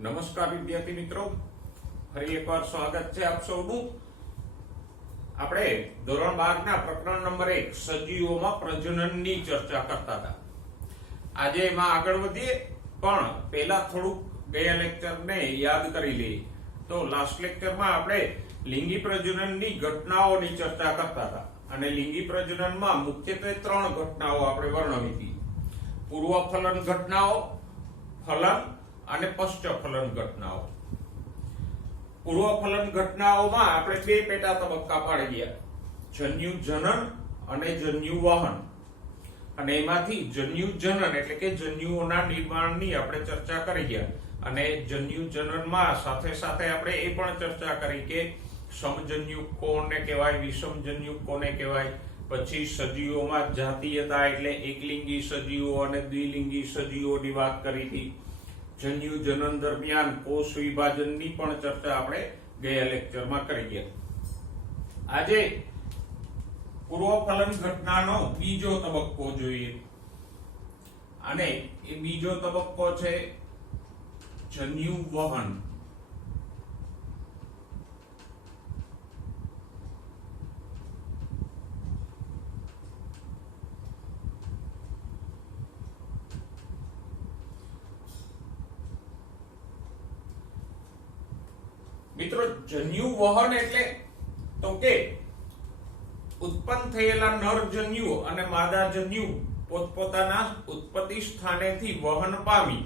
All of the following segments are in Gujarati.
નમસ્કાર વિદ્યાર્થી મિત્રો, ફરી એકવાર સ્વાગત છે આપ સૌનું. આપણે ધોરણ 12 ના પ્રકરણ નંબર 1 સજીવોમાં પ્રજનનની ચર્ચા કરતા હતા. આજે એમાં આગળ વધીએ, પણ પહેલા થોડુંક ગયા લેક્ચરને યાદ કરી લઈએ. તો લાસ્ટ લેક્ચરમાં આપણે લિંગી પ્રજનનની ઘટનાઓની ચર્ચા કરતા હતા અને લિંગી પ્રજનનમાં મુખ્યત્વે 3 ઘટનાઓ આપણે વર્ણવી હતી. પૂર્વ ફલન ઘટનાઓ, ફલન અને પશ્ચફલન ઘટનાઓ. પૂર્વ ફલન ઘટનાઓમાં આપણે 2 પેટા તબક્કા પાડી ગયા: જન્યુ જનન અને જન્યુ વહન. અને એમાંથી જન્યુ જનન એટલે કે જન્યુઓના નિર્માણની આપણે ચર્ચા કરી ગયા. અને જન્યુ જનનમાં સાથે સાથે આપણે એ પણ ચર્ચા કરી કે સમજન્યુ કોને કહેવાય, વિષમજન્યુ કોને કહેવાય. પછી સજીવોમાં જાતીયતા એટલે એકલિંગી સજીવો અને દ્વિલિંગી સજીવોની વાત કરી હતી. જન્યુ જનન દરમિયાન કોષ વિભાજનની પણ ચર્ચા આપણે ગયા લેક્ચરમાં કરી ગયા. આજે પૂર્વ ફલન ઘટનાનો બીજો તબક્કો જોઈએ, અને એ બીજો તબક્કો છે જન્યુ વહન. મિત્રો, જન્યુ વહન એટલે તો કે ઉત્પન્ન થયેલા નર જન્યુઓ અને માદા જન્યુ પોતપોતાના ઉત્પત્તિ સ્થાનેથી વહન પામી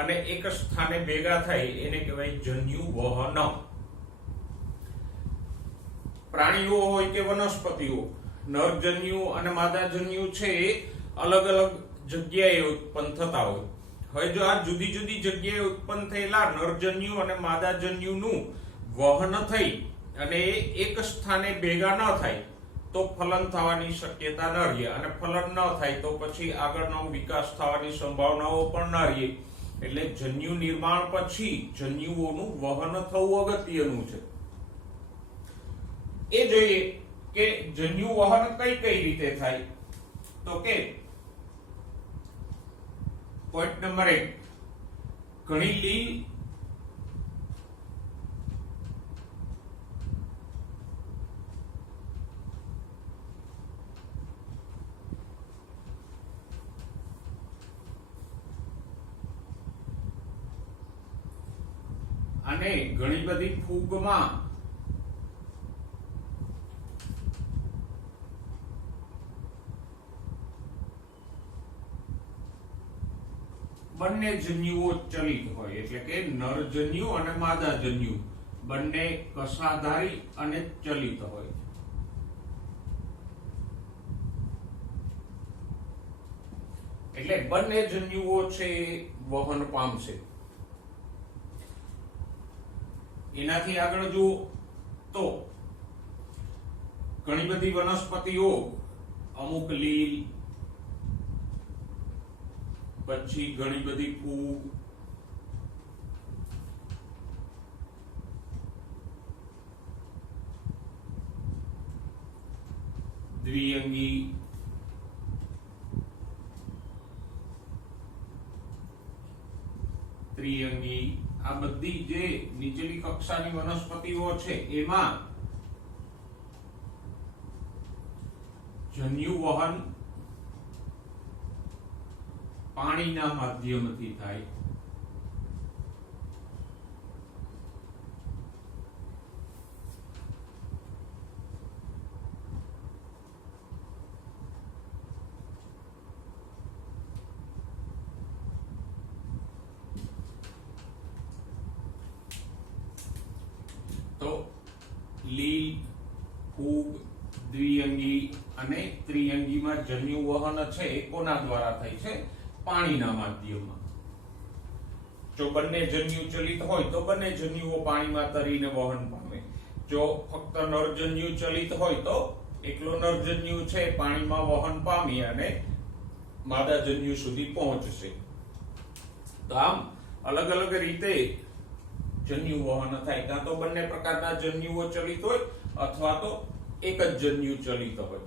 અને એક સ્થાને ભેગા થાય એને કહેવાય જન્યુ વહન. પ્રાણીઓ હોય કે વનસ્પતિઓ, નર જન્યુ અને માદા જન્યુ છે એ અલગ અલગ જગ્યાએ ઉત્પન્ન થતા હોય. હવે જો આ જુદી જુદી જગ્યાએ ઉત્પન્ન થયેલા નરજન્યુ અને માદા જન્યુનું વહન થઈ અને એક સ્થાને ભેગા ન થાય તો ફલન થવાની શક્યતા ન રહે, અને ફલન ન થાય તો પછી આગળનો વિકાસ થવાની સંભાવનાઓ પણ ન રહે. એટલે જન્યુ નિર્માણ પછી જન્યુઓનું વહન થવું અગત્યનું છે. એ જોઈએ કે જન્યુ વહન કઈ કઈ રીતે થાય. તો કે પોઈન્ટ નંબર 1, ઘણી લીલ અને ઘણી બધી ફૂગમાં બંને જન્યુઓ ચલિત હોય, એટલે કે નરજન્યુ અને માદા જન્યુ બંને કસાધારી અને ચલિત હોય. એટલે બંને જન્યુઓ છે વહન પામશે. એનાથી આગળ જુઓ તો ઘણી બધી વનસ્પતિઓ, અમુક લીલ, પછી ઘણી બધી ફૂગ, દ્વિઅંગી, ત્રિઅંગી, આ બધી જે નીચેની કક્ષાની વનસ્પતિઓ છે એમાં જન્યુ વહન પાણીના માધ્યમથી થાય. તો લીલ, ફૂગ, દ્વિઅંગી અને ત્રિઅંગીમાં જન્યુ વહન છે એ કોના દ્વારા થાય છે? પાણીના માધ્યમમાં. જો બંને જન્યુ ચલિત હોય તો બંને જન્યુઓ પાણીમાં તરીને વહન પામે. જો ફક્ત નરજન્યુ ચલિત હોય તો એકલો નરજન્યુ છે પાણીમાં વહન પામી અને માદા જન્યુ સુધી પહોંચશે. તો આમ અલગ અલગ રીતે જન્યુ વહન થાય. કાં તો બંને પ્રકારના જન્યુઓ ચલિત હોય અથવા તો એક જ જન્યુ ચલિત હોય.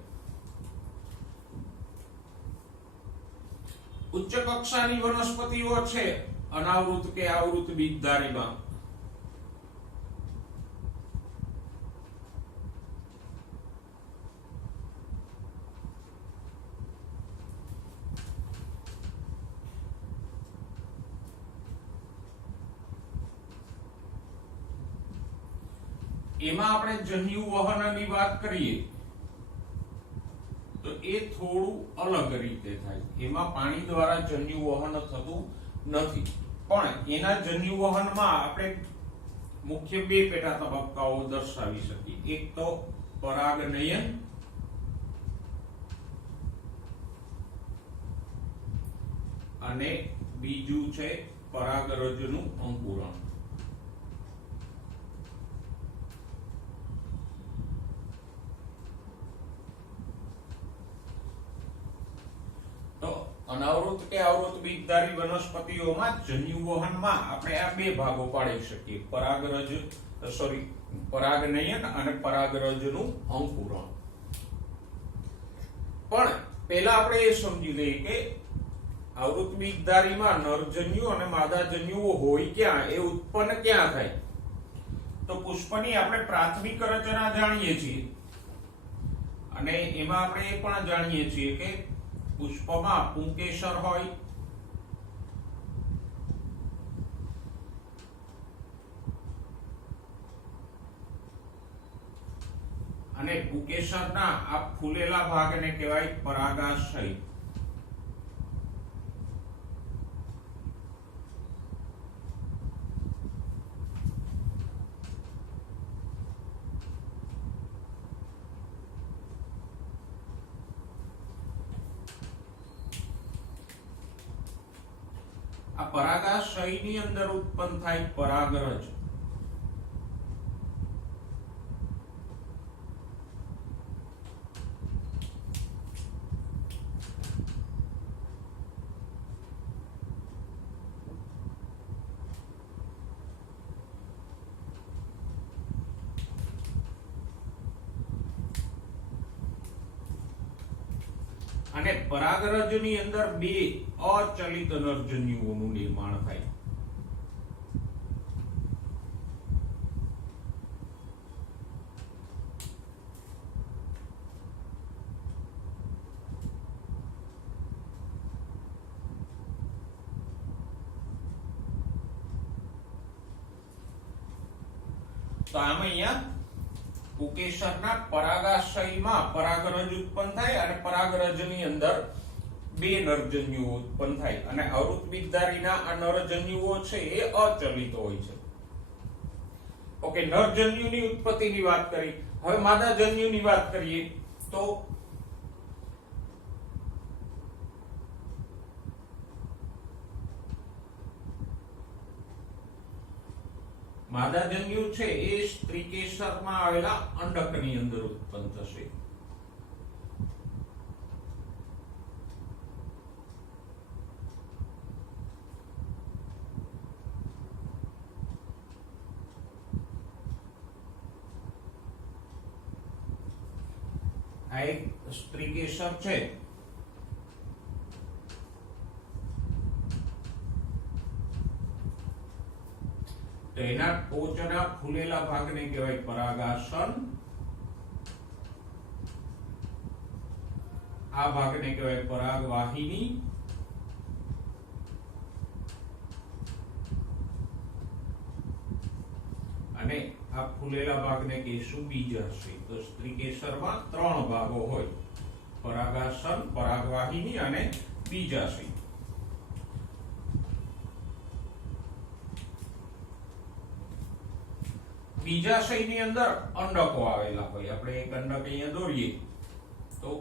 ઉચ્ચ કક્ષાની વનસ્પતિઓ છે અનાવૃત કે આવૃત બીજધારીમાં એમાં આપણે જન્યુ વહનની વાત કરીએ તો એ થોડું અલગ રીતે થાય. એમાં પાણી દ્વારા જન્યુ વહન થતું નથી, પણ એના જન્યુ વહનમાં આપણે મુખ્ય બે પેટા તબક્કાઓ દર્શાવી શકીએ. એક તો પરાગનયન અને બીજું છે પરાગરજનું અંકુરણ. અનાવૃત કે આવૃત બીજધારી વનસ્પતિઓમાં જન્યુ વહનમાં આપણે આ બે ભાગો પાડી શકીએ, પરાગનયન અને પરાગરજનું અંકુરણ. પણ પહેલા આપણે એ સમજી લઈએ કે આવૃત બીજધારીમાં નરજન્યુ અને માદાજન્યુઓ હોય ક્યાં, એ ઉત્પન્ન ક્યાં થાય. તો પુષ્પની આપણે પ્રાથમિક રચના જાણીએ છીએ અને એમાં આપણે એ પણ જાણીએ છીએ કે પુષ્પમાં પુંકેસર હોય અને પુંકેસરના આ ફૂલેલા ભાગને કહેવાય પરાગાશય. આ પરાગાશયની અંદર ઉત્પન્ન થાય પરાગરજ. અને પરાગરજની અંદર બે અચલિત નરજન્યુઓનું નિર્માણ થાય. તો આમ અહીંયા પુંકેસરના પરાગાશયમાં પરાગરજ ઉત્પન્ન થાય અને પરાગરજની અંદર બે નરજન્યુઓ ઉત્પન્ન થાય અને આવૃત બીજધારીના આ નરજન્યુઓ છે એ અચલિત હોય છે. ઓકે, નરજન્યુની ઉત્પત્તિની વાત કરી. હવે માદાજન્યુની વાત કરીએ તો માદાજન્યુ છે એ સ્ત્રીકેસરમાં આવેલા અંડકની અંદર ઉત્પન્ન થશે. આ એક સ્ત્રીકેસર છે. એના ટોચના ફૂલેલા ભાગને કહેવાય પરાગાસન, આ ભાગને કહેવાય પરાગવાહિની અને આ ફૂલેલા ભાગને કહેશું બીજાશય. તો સ્ત્રીકેસરમાં ત્રણ ભાગો હોય, પરાગાસન, પરાગવાહિની અને બીજાશય. બીજાશયની અંદર અંડકો આવેલા હોય. આપણે એક અંડક અહીંયા દોરીએ તો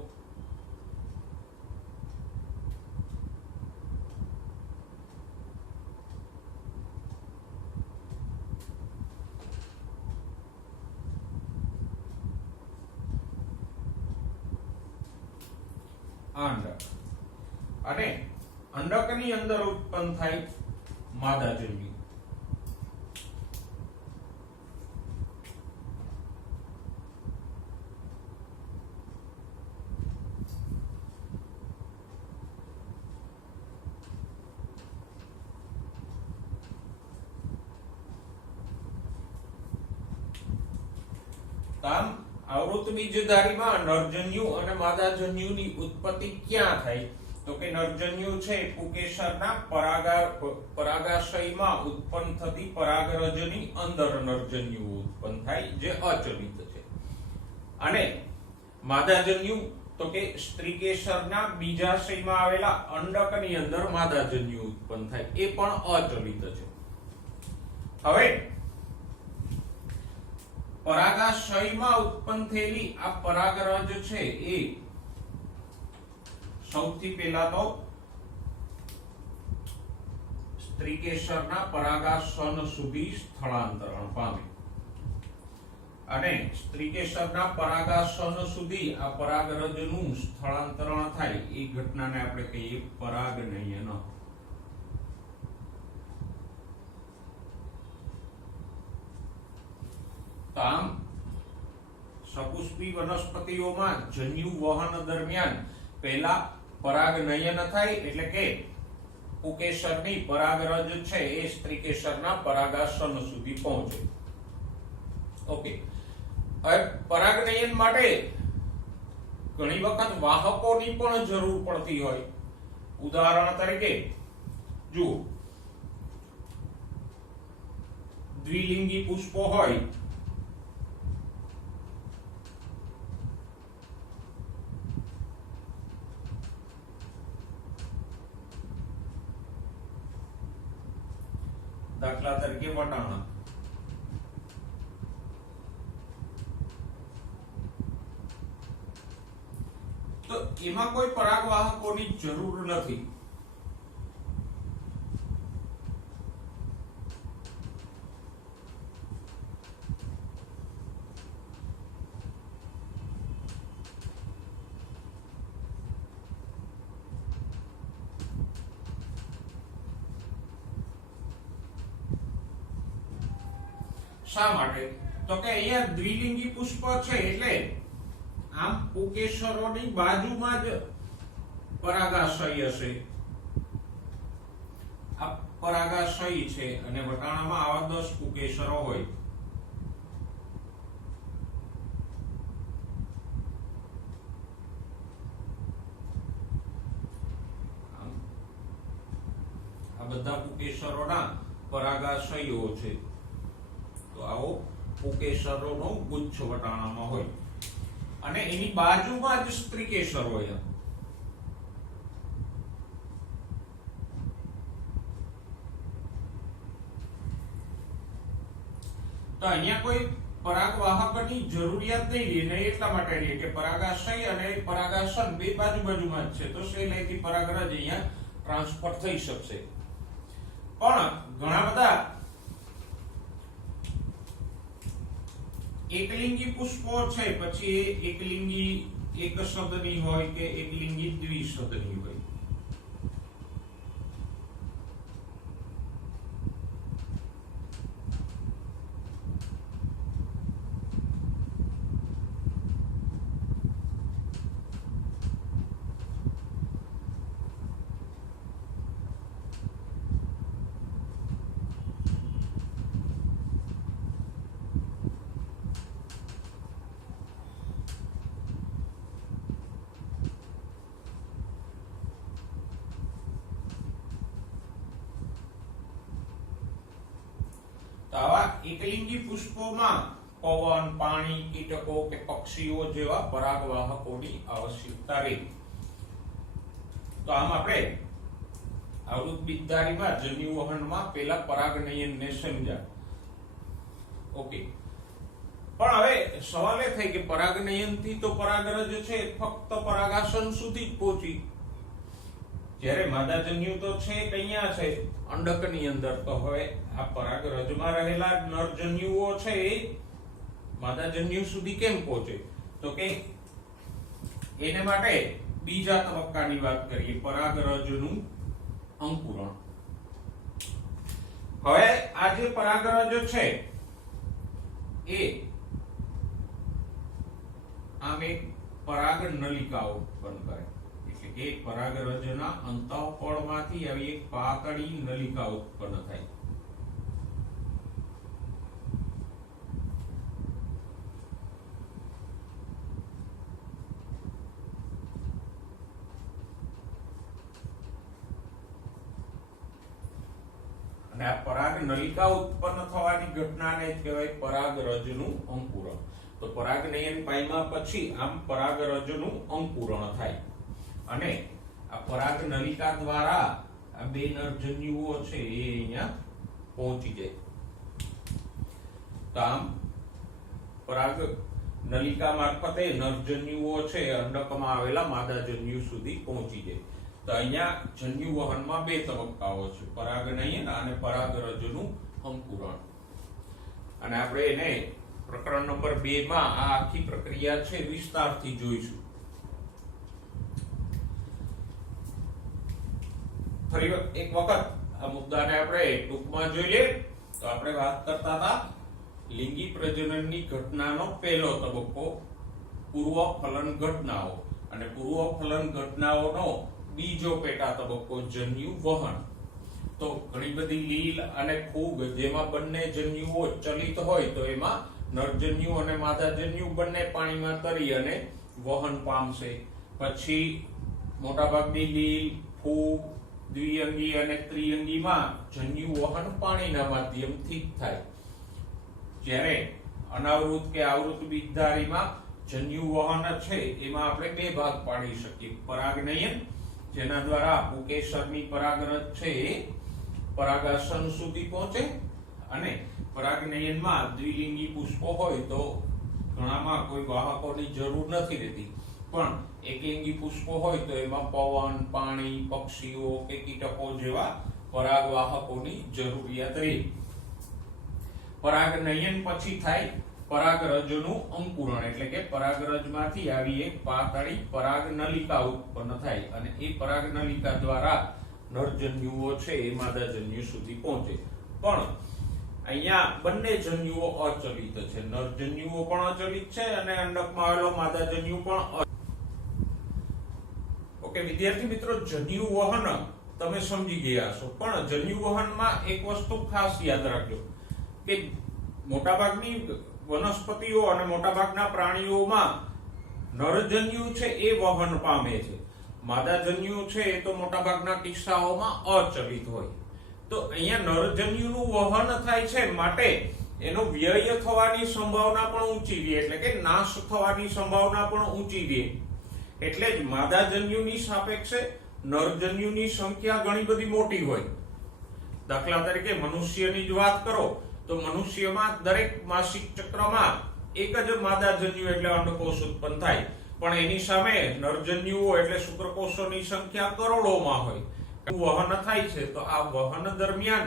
અંડક અને અંડકની અંદર ઉત્પન્ન થાય માદાજન્યુ. આમ આવૃત બીજધારીમાં નરજન્યુ અને માદાજન્યુની ઉત્પત્તિ ક્યાં થાય? તો કે નરજન્યુ છે પુકેસરના પરાગાશયમાં ઉત્પન્ન થતી પરાગરજની અંદર નરજન્યુ ઉત્પન્ન થાય, જે અચલિત છે. અને માદાજન્યુ તો કે સ્ત્રીકેસરના બીજાશયમાં આવેલા અંડકની અંદર માદાજન્યુ ઉત્પન્ન થાય, એ પણ અચલિત છે. હવે પરાગાશયમાં ઉત્પન્ન થયેલી આ પરાગરજ છે એ સૌથી પહેલા તો સ્ત્રીકેસરના પરાગાસન સુધી સ્થળાંતરણ પામે, અને સ્ત્રીકેસરના પરાગાસન સુધી આ પરાગરજનું સ્થળાંતરણ થાય એ ઘટનાને આપણે કહીએ પરાગનયન. આમ સપુષ્પી વનસ્પતિઓમાં જન્યુ વહન દરમિયાન પહેલા પરાગનયન થાય, એટલે કે પુકેસરની પરાગરજ છે એ સ્ત્રીકેસરના પરાગાસન સુધી પહોંચે. ઓકે, હવે પરાગનયન માટે ઘણી વખત વાહકોની પણ જરૂર પડતી હોય. ઉદાહરણ તરીકે જુઓ, દ્વિલિંગી પુષ્પો હોય દાખલા તરીકે વટાણા, તો એમાં કોઈ પરાગવાહકોની જરૂર નથી. શા માટે? તો કે અહીંયા દ્વિલિંગી પુષ્પ છે એટલે આમ પુકેસરોની બાજુમાં જ પરાગાશય હશે. આ પરાગાશય છે અને વટાણામાં આવા 10 પુકેસરો હોય. આ બધા પુકેસરોના પરાગાશયો છે. તો આવો પુકેસરોનો ગુચ્છ વટાણામાં હોય, અને એની બાજુમાં જ સ્ત્રીકેસર હોય. તો અહીંયા કોઈ પરાગવાહકની જરૂરિયાત નહીં રહે, એટલા માટે રહે કે પરાગાશય અને પરાગાસન બે બાજુમાં જ છે, તો સહેલાઈથી પરાગરજ અહીંયા ટ્રાન્સફર થઈ શકશે. પણ ઘણા બધા એકલિંગી પુષ્પો છે, પછી એકલિંગી એક શબ્દની હોય કે એકલિંગી દ્વિશબ્દની હોય. આવા એકલિંગી પુષ્પોમાં પવન, પાણી, કીટકો કે પક્ષીઓ જેવા પરાગવાહકોની આવશ્યકતા રહે. તો આમ આપણે આવૃત બીજધારીમાં જન્યુવહનમાં પેલા પરાગનયનને સમજ્યા. ઓકે, પણ હવે સવાલ એ થાય કે પરાગનયનથી તો પરાગરજ છે ફક્ત પરાગાસન સુધી જ પહોંચી, જ્યારે માદાજન્યુ તો છે કયા છે? અંડકની અંદર. તો હવે આ પરાગરજમાં રહેલા નરજન્યુઓ છે એ માદાજન્યુ સુધી કેમ પહોંચે? તો કે એને માટે બીજા તબક્કાની વાત કરીએ, પરાગરજનું અંકુરણ. હવે આ જે પરાગરજ છે એ આમ એક પરાગ નલિકા ઉત્પન્ન કરે, એટલે કે પરાગરજના અંતઃફળમાંથી આવી એક પાતળી નલિકા ઉત્પન્ન થાય. અને આ પરાગ નલિકા ઉત્પન્ન થવાની ઘટનાને જ કહેવાય પરાગરજનું અંકુરણ. તો પરાગનયન પામ્યા પછી આમ પરાગરજનું અંકુરણ થાય અને આ પરાગ નલિકા દ્વારા આ બે નરજન્યુઓ છે એ અહીંયા પહોંચી જાય. તો આમ પરાગ નલિકા મારફતે નરજન્યુઓ છે અંડકમાં આવેલા માદાજન્યુ સુધી પહોંચી જાય. તો અહીંયા જન્યુ વહનમાં બે તબક્કાઓ છે, પરાગનયન અને પરાગરજનું અંકુરણ. અને આપણે એને પ્રકરણ નંબર 2 માં આ આખી પ્રક્રિયા છે વિસ્તારથી જોઈશું. ફરી એક વખત આ મુદ્દાને આપણે ટૂંકમાં જોઈએ તો આપણે વાત કરતા હતા લિંગી પ્રજનનની ઘટનાનો પહેલો તબક્કો પૂર્વ ફલન ઘટનાઓ, અને પૂર્વ ફલન ઘટનાઓનો બીજો પેટા તબક્કો જન્યુ વહન. તો ઘણી બધી લીલ અને ફૂગ જેમાં બંને જન્યુઓ ચલિત હોય તો એમાં નરજન્યુ અને માદાજન્યુ બંને પાણીમાં તરી અને વહન પામશે. પછી મોટાભાગની લીલ, ફૂગ, દ્વિઅંગી અને ત્રિઅંગીમાં જન્યુ વહન પાણીના માધ્યમથી થાય. જ્યારે અનાવૃત કે આવૃત બીજધારીમાં જન્યુ વહન છે એમાં આપણે બે ભાગ પાડી શકીએ. પરાગનયન, જેના દ્વારા પુકેસરની પરાગરજ છે એ પરાગાસન સુધી પહોંચે, અને પરાગનયનમાં દ્વિલિંગી પુષ્પો હોય તો ઘણામાં કોઈ વાહકોની જરૂર નથી રહેતી, પણ એકલિંગી પુષ્પો હોય તો એમાં પવન, પાણી, પક્ષીઓ કે કીટકો જેવા પરાગવાહકોની જરૂરિયાત રહે. પરાગનયન પછી થાય પરાગરજનું અંકુરણ, એટલે કે પરાગરજમાંથી આવી એક પાતળી પરાગ નલિકા ઉત્પન્ન થાય અને એ પરાગ નલિકા દ્વારા નરજન્યુઓ છે એ માદાજન્યુ સુધી પહોંચે. પણ અહીંયા બંને જન્યુઓ અચલિત છે, નરજન્યુઓ પણ અચલિત છે અને અંડકમાં આવેલો માદાજન્યુ પણ. ઓકે વિદ્યાર્થી મિત્રો, જન્યુ વહન તમે સમજી ગયા છો, પણ જન્યુ વહનમાં એક વસ્તુ ખાસ યાદ રાખજો કે મોટાભાગની વનસ્પતિઓ અને મોટાભાગના પ્રાણીઓમાં નરજન્યુ છે એ વહન પામે છે, માદાજન્યુ છે એ તો મોટાભાગના કિસ્સાઓમાં અચલિત હોય. તો અહીંયા નરજન્યુનું વહન થાય છે માટે એનો વ્યય થવાની સંભાવના પણ ઊંચી રહે, એટલે કે નાશ થવાની સંભાવના પણ ઊંચી રહે. એટલે જ માદાજન્યુની સાપેક્ષે નરજન્યુની સંખ્યા ઘણી બધી મોટી હોય. દાખલા તરીકે મનુષ્યની જ વાત કરો તો મનુષ્યમાં દરેક માસિક ચક્રમાં એક જ માદાજન્યુ એટલે અંડકોષ ઉત્પન્ન થાય, પણ એની સામે નરજન્યુઓ એટલે શુક્રકોષોની સંખ્યા કરોડોમાં હોય. વહન થાય છે તો આ વહન દરમિયાન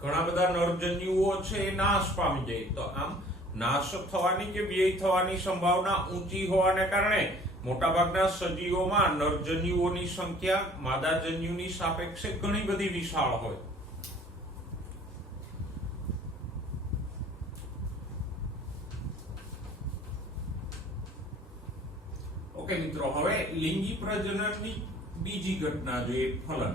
ઘણા બધા નરજન્યુઓ છે એ નાશ પામી જાય. તો આમ નાશ થવાની કે વ્યય થવાની સંભાવના ઊંચી હોવાને કારણે મોટાભાગના સજીવોમાં નરજન્યુઓની સંખ્યા માદાજન્યુની સાપેક્ષે ઘણી બધી વિશાળ હોય. ઓકે મિત્રો, હવે લિંગી પ્રજનનની બીજી ઘટના જોઈએ, ફલન.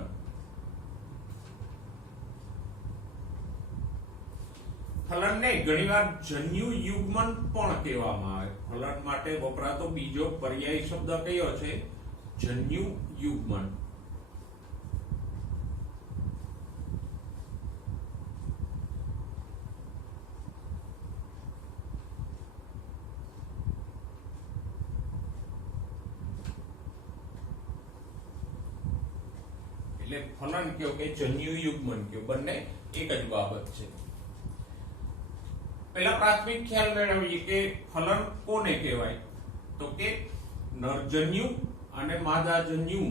ફલનને ઘણીવાર જન્યુ યુગ્મન પણ કહેવામાં આવે. ફલન માટે વપરાતો બીજો પર્યાય શબ્દ કયો છે? જન્યુ યુગ્મન. એટલે ફલન કયો કે જન્યુ યુગ્મન કયો, બંને એક જ બાબત છે. પહેલા પ્રાથમિક ખ્યાલ મેળવીએ કે ફલન કોને કહેવાય, તો કે નરજન્યુ અને માદાજન્યુ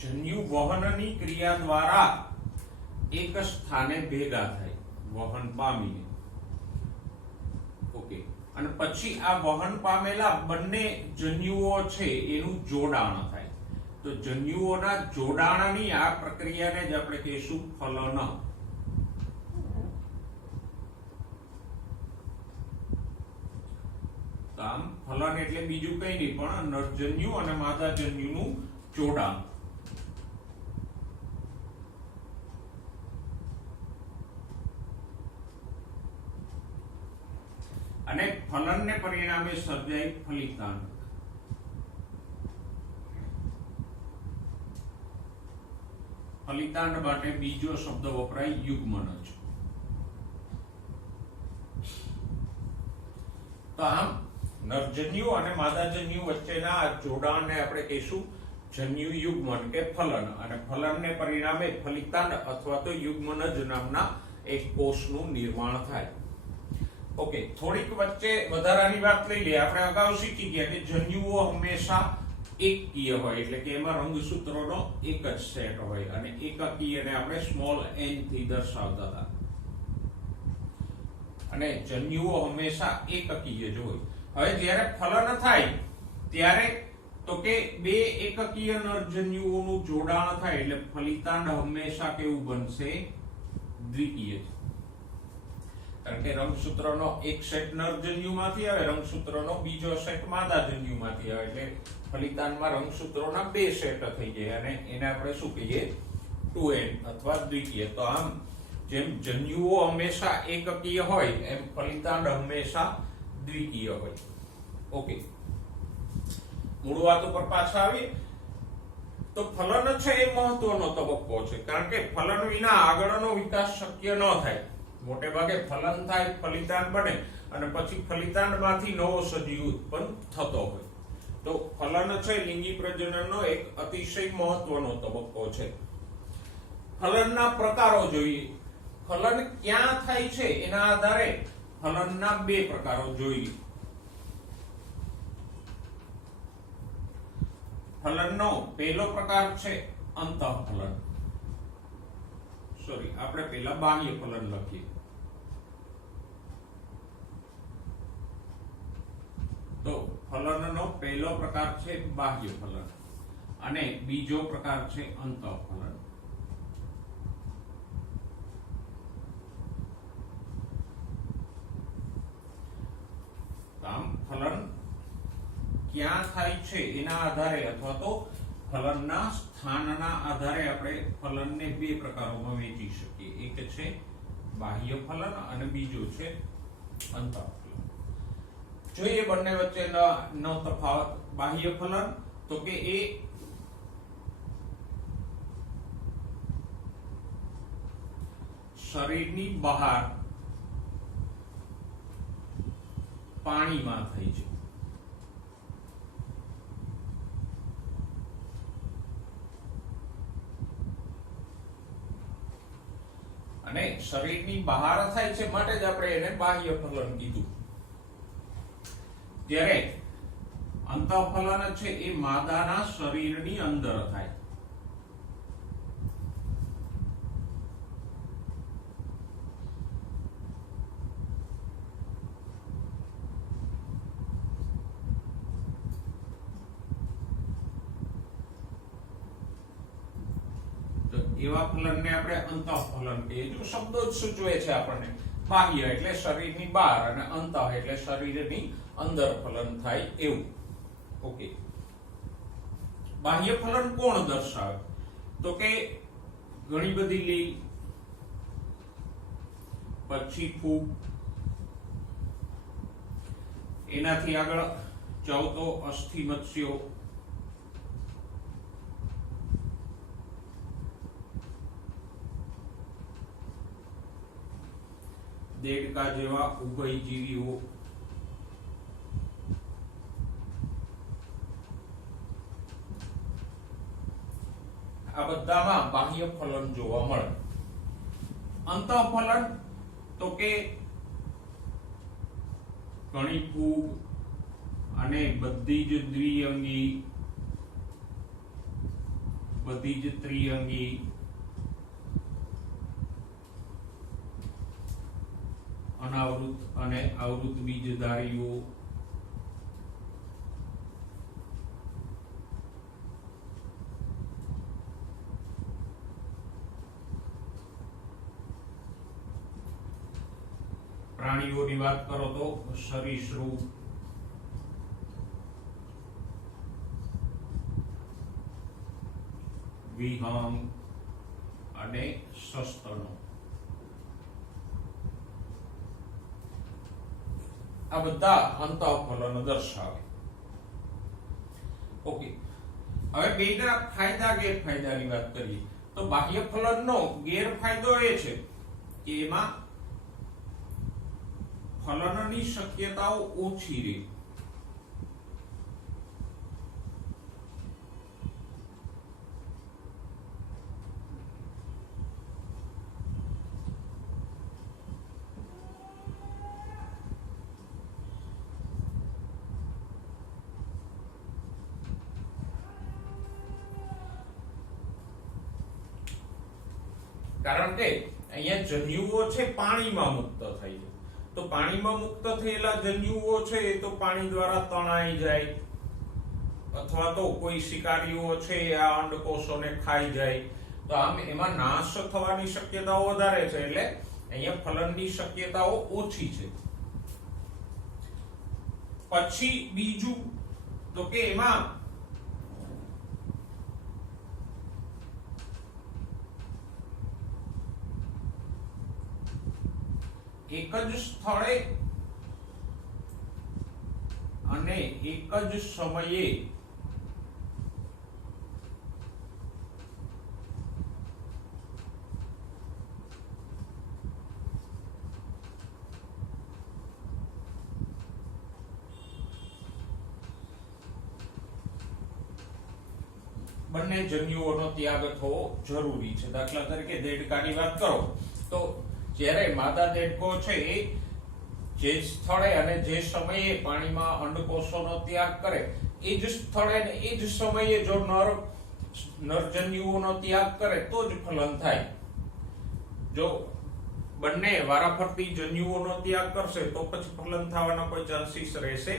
જન્યુ વહનની ક્રિયા દ્વારા એક સ્થાને ભેગા થાય, વહન પામીને. ઓકે, અને પછી આ વહન પામેલા બંને જન્યુઓ છે એનું જોડાણ થાય. તો જન્યુઓના જોડાણની આ પ્રક્રિયાને જ આપણે કહીશું ફલન. આમ ફલન એટલે બીજું કઈ નહીં પણ નરજન્યુ અને માદાજન્યુનું જોડાણ. અને ફલનને પરિણામે સર્જાય ફલિતાંડ. ફલિતાંડ માટે બીજો શબ્દ વપરાય યુગ્મનજ. તો આમ નરજન્યુ અને માદાજન્યુ વચ્ચેના જોડાણને આપણે કહીશું જન્યુ યુગ્મન કે ફલન, અને ફલનને પરિણામે ફલિતાંડ અથવા તો યુગ્મનજ નામના એક કોષનું નિર્માણ થાય. ઓકે, થોડીક વચ્ચે વધારાની વાત લઈ લઈએ. આપણે અગાઉ શીખી ગયા કે જન્યુઓ હંમેશા એકકીય હોય, એટલે કે એમાં રંગસૂત્રોનો એક જ સેટ હોય, અને એકકીયને આપણે સ્મોલ n થી દર્શાવતા હતા. અને જન્યુઓ હંમેશા એકકીય જ હોય. હવે જ્યારે ફલન થાય ત્યારે તો કે બે એકકીય નરજન્યુઓનું જોડાણ થાય એટલે ફલિતાંડ હંમેશા કેવું બનશે? દ્વિકીય. કારણ કે રંગસૂત્રનો એક સેટ નરજન્યુમાંથી આવે, રંગસૂત્રનો બીજો સેટ માદાજન્યુમાંથી આવે, એટલે ફલિતાંડમાં રંગસૂત્રોના બે સેટ થઈ જાય, અને એને આપણે શું કહીએ? 2n અથવા દ્વિકીય. તો આમ જેમ જન્યુઓ હંમેશા એકકીય હોય એમ ફલિતાંડ હંમેશા દ્વિકીય હોય. ઓકે, મૂળ વાત ઉપર પાછા આવીએ તો ફલન છે એ મહત્વનો તબક્કો છે, કારણ કે ફલન વિના આગળનો વિકાસ શક્ય ન થાય. મોટે ભાગે ફલન થાય, ફલિતાંડ બને, અને પછી ફલિતાંડમાંથી નવો સજીવ ઉત્પન્ન થતો હોય. તો ફલન છે લિંગી પ્રજનનનો એક અતિશય મહત્વનો તબક્કો છે. ફલનના પ્રકારો જોઈએ. ફલન ક્યાં થાય છે એના આધારે ફલનના બે પ્રકારો જોઈએ. ફલનનો પહેલો પ્રકાર છે અંતઃફલન. સોરી, આપણે પહેલા બાહ્ય ફલન લખીએ. તો ફલનનો પહેલો પ્રકાર છે બાહ્ય ફલન, અને બીજો પ્રકાર છે અંતઃફલન. આમ ફલન ક્યાં થાય છે એના આધારે અથવા તો ફલનના સ્થાનના આધારે આપણે ફલનને બે પ્રકારોમાં વહેંચી શકીએ. એક છે બાહ્ય ફલન અને બીજો છે અંતઃફલન. જોઈએ બંને વચ્ચેનો તફાવત. બાહ્ય ફલન તો કે એ શરીરની બહાર પાણીમાં થાય છે. અને શરીરની બહાર થાય છે માટે જ આપણે એને બાહ્ય ફલન કીધું. જ્યારે અંતઃફલન છે એ માદાના શરીરની અંદર થાય. એવા ફલનને આપણે અંતઃફલન કહીએ. જો શબ્દો જ સૂચવે છે આપણને. બાહ્ય એટલે શરીરની બહાર, અને અંતઃ એટલે શરીરની અંદર ફલન થાય એવું. ઓકે, બાહ્ય ફલન કોણ દર્શાવે? તો કે ઘણી બધી લીલ, પછી ફૂગ, એનાથી આગળ જાવ તો અસ્થિ મત્સ્યો, દેડકા જેવા ઉભયજીવીઓ, આ બધામાં બાહ્ય ફલન જોવા મળે. અંતઃફલન તો કે ઘણી ફૂગ અને બધી જ દ્વિઅંગી, બધી જ ત્રિઅંગી, અનાવૃત અને આવૃત બીજધારીઓ, પ્રાણીઓની વાત કરો તો સરીસૃપ, વિહંગ અને સસ્તનો. આ બધા અંતઃફલન દર્શાવે. ઓકે, હવે બેના ફાયદા ગેરફાયદાની વાત કરીએ તો બાહ્ય ફલનનો ગેરફાયદો એ છે કે એમાં ફલનની શક્યતાઓ ઓછી રહે. કારણ કે અહીંયા જન્યુઓ છે પાણીમાં મુક્ત થાય છે, તો પાણીમાં મુક્ત થયેલા જન્યુઓ છે એ તો પાણી દ્વારા તણાઈ જાય અથવા તો કોઈ શિકારીઓ છે આ અંડકોષોને ખાઈ જાય, તો આમ એમાં નાશ થવાની શક્યતાઓ વધારે છે. એટલે અહીંયા ફલનની શક્યતાઓ ઓછી છે. પછી બીજું તો કે એમાં એક જ સ્થળે અને એક જ સમયે બંને જન્યુઓનો ત્યાગ થવો જરૂરી છે. દાખલા તરીકે દેડકાની વાત કરો તો જ્યારે માદા દેડકો છે એ જે સ્થળે અને જે સમયે પાણીમાં અંડકોષોનો ત્યાગ કરે એ જ સ્થળે અને એ જ સમયે જો નરજન્યુઓનો ત્યાગ કરે તો જ ફલન થાય. જો બંને વારાફરતી જન્યુઓનો ત્યાગ કરશે તો પછી ફલન થવાના કોઈ ચાન્સીસ રહેશે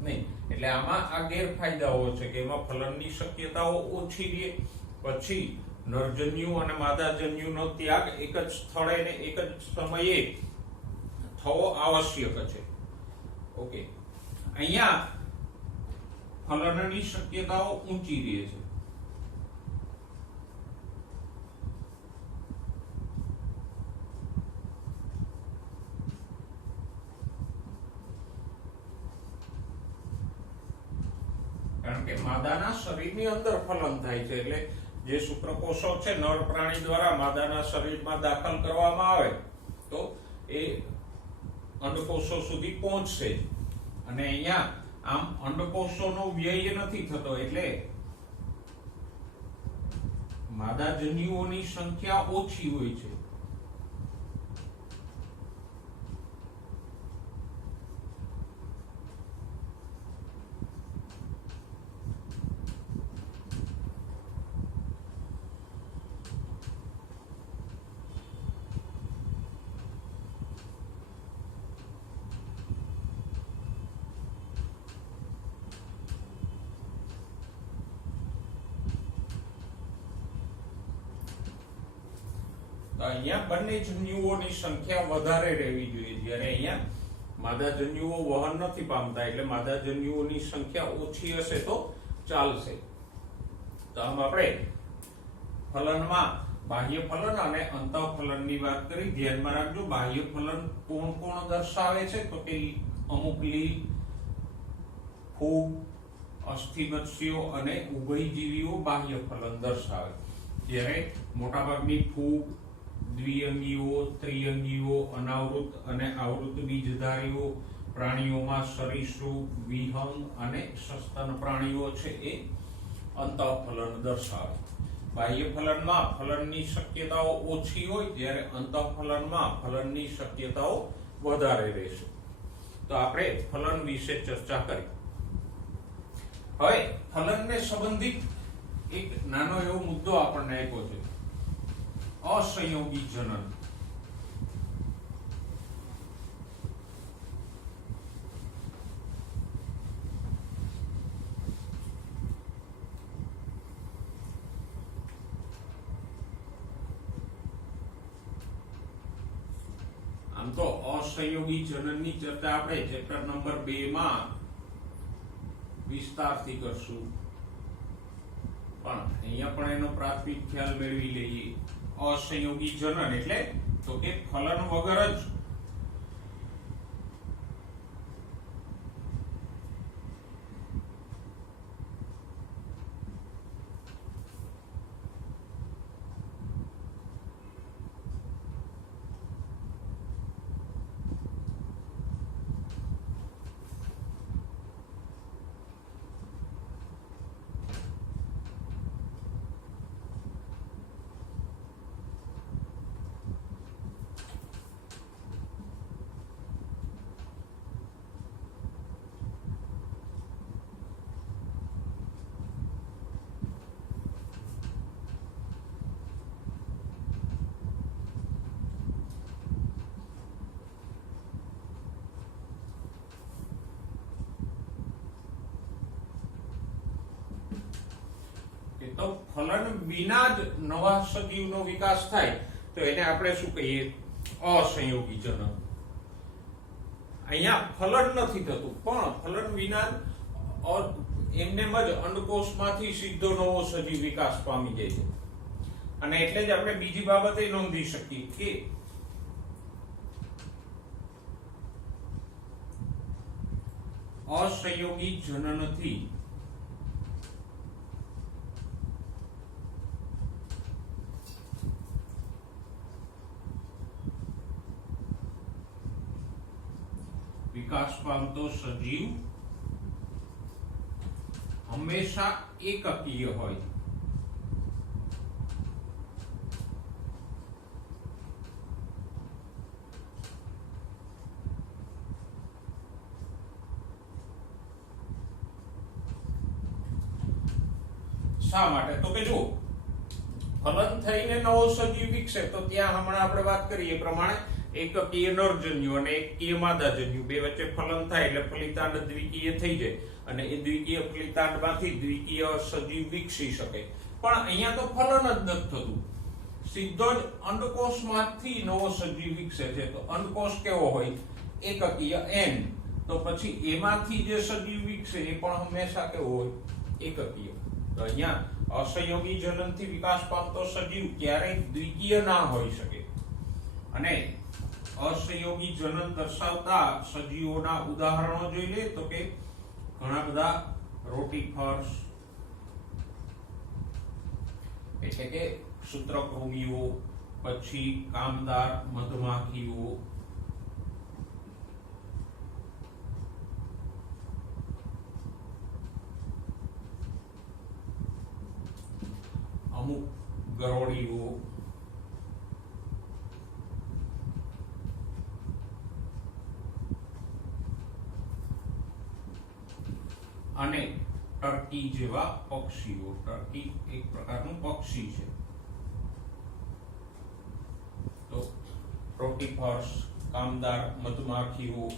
નહીં. એટલે આમાં આ ગેરફાયદાઓ છે કે એમાં ફલનની શક્યતાઓ ઓછી રહે. પછી નરજન્યુ અને માદાજન્યુનો ત્યાગ એક જ સ્થળે અને એક જ સમયે થવો આવશ્યક છે. ઓકે, અહીંયા ફલનની શક્યતાઓ ઊંચી રહે છે. કારણ કે માદાના શરીરની અંદર ફલન થાય છે. એટલે જે શુક્રકોષો છે નર પ્રાણી દ્વારા માદાના શરીરમાં દાખલ કરવામાં આવે તો એ અંડકોષો સુધી પહોંચશે. અને અહીંયા આમ અંડકોષોનો વ્યય નથી થતો, એટલે માદાજન્યુઓની સંખ્યા ઓછી હોય છે. અહીંયા બંને જન્યુઓની સંખ્યા વધારે રહેવી જોઈએ, જ્યારે અહીંયા માદાજન્યુઓ વહન નથી પામતા, એટલે માદાજન્યુઓની સંખ્યા ઓછી હશે તો ચાલશે. તો આમ આપણે ફલનમાં બાહ્ય ફલન અને અંતઃફલનની વાત કરી. ધ્યાનમાં રાખજો, બાહ્ય ફલન કોણ કોણ દર્શાવે છે તો કે અમુક લીલ, ફૂગ, અસ્થિમત્સ્યો અને ઉભયજીવીઓ બાહ્ય ફલન દર્શાવે. જ્યારે મોટાભાગની ફૂગ, દ્વિઅંગીઓ, ત્રિઅંગીઓ, અનાવૃત અને આવૃત બીજધારીઓ પ્રાણીઓમાં સરીસૃપ, વિહંગ અને સસ્તન પ્રાણીઓ છે એ અંતઃફલન દર્શાવે. બાહ્ય ફલનમાં ફલનની શક્યતાઓ ઓછી હોય, જ્યારે અંતઃફલનમાં ફલનની શક્યતાઓ વધારે રહેશે. તો આપણે ફલન વિશે ચર્ચા કરી. હવે ફલનને સંબંધિત એક નાનો એવો મુદ્દો આપણને આપ્યો છે, અસંયોગી જનન. આમ તો અસંયોગી જનનની ચર્ચા આપણે ચેપ્ટર નંબર 2 માં વિસ્તારથી કરશું, પણ અહીંયા પણ એનો પ્રાથમિક ખ્યાલ મેળવી લઈએ. અસંયોગી જનન એટલે તો કે ફલન વગર જ કે તો ફલન વિના જ નવા સજીવનો વિકાસ થાય તો એને આપણે શું કહીએ? અસંયોગી જનન. અહીંયા ફલન નથી થતું, પણ ફલન વિના એમનેમ જ અંડકોષમાંથી સીધો નવો સજીવ વિકાસ પામી જાય છે. અને એટલે જ આપણે બીજી બાબત એ નોંધી શકીએ કે અસંયોગી જનનથી વિકાસ પામતો સજીવ હંમેશા એકકીય હોય. શા માટે? તો કે જો ફલન થઈને નવો સજીવ વિકસે તો ત્યાં હમણાં આપણે વાત કરીએ એ પ્રમાણે એકકીય નરજન્યુ અને એકકીય માદાજન્યુ બે વચ્ચે ફલન થાય એટલે ફલિતાંડ દ્વિકીય થઈ જાય અને એ દ્વિકીય ફલિતાંડમાંથી દ્વિકીય સજીવ વિકસી શકે. પણ અહીંયા તો ફલન જ નથી થતું, સીધો જ અંડકોષમાંથી નવો સજીવ વિકસે છે. તો અંડકોષ કેવો હોય? એકકીય n. તો પછી એમાંથી જે સજીવ વિકસે એ પણ હંમેશા કેવો હોય? એકકીય. તો અહીંયા અસંયોગી જનનથી વિકાસ પામતો સજીવ ક્યારેય દ્વિકીય ના હોઈ શકે. અને અસંયોગી જનન દર્શાવતા સજીવોના ઉદાહરણો જોઈ લે તો કે ઘણા બધા રોટીફર્સ એટલે કે સૂત્રકૃમિઓ, પછી કામદાર મધમાખીઓ, અમુક ગરોળીઓ, અને ટર્કી જેવા પક્ષીઓ. ટર્કી એક પ્રકારનું પક્ષી છે. તો રોટીફર્સ, કામદાર મધમાખીઓ,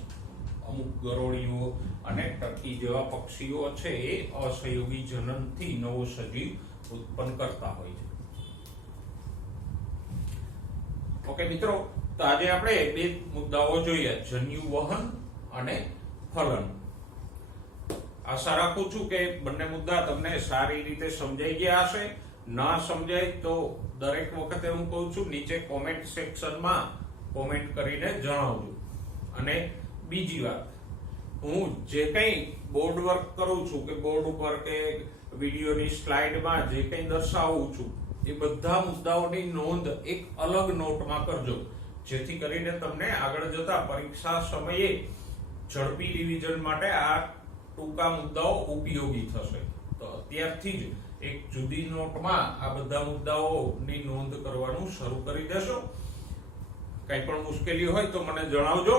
અમુક ગરોળીઓ અને ટર્કી જેવા પક્ષીઓ છે એ અસંયોગી જનનથી નવો સજીવ ઉત્પન્ન કરતા હોય છે. ઓકે મિત્રો, તો આજે આપણે બે મુદ્દાઓ જોયા, જન્યુ વહન અને ફલન. આશા રાખું છું કે બંને મુદ્દા તમને સારી રીતે સમજાઈ ગયા હશે. ના સમજાય તો દરેક વખતે હું કહું છું નીચે કોમેન્ટ સેક્શનમાં કોમેન્ટ કરીને જણાવજો. અને બીજી વાત, હું જે કંઈ બોર્ડ વર્ક કરું છું કે બોર્ડ ઉપર કે વિડીયોની સ્લાઇડમાં જે કંઈ દર્શાવું છું એ બધા મુદ્દાઓની નોંધ એક અલગ નોટમાં કરજો, જેથી કરીને તમને આગળ જતા પરીક્ષા સમયે ઝડપી રિવિઝન માટે આ ટૂંકા મુદ્દાઓ ઉપયોગી થશે. તો અત્યારથી જ એક જુદી નોટમાં આ બધા મુદ્દાઓની નોંધ કરવાનું શરૂ કરી દેશો. કંઈ પણ મુશ્કેલી હોય તો મને જણાવજો.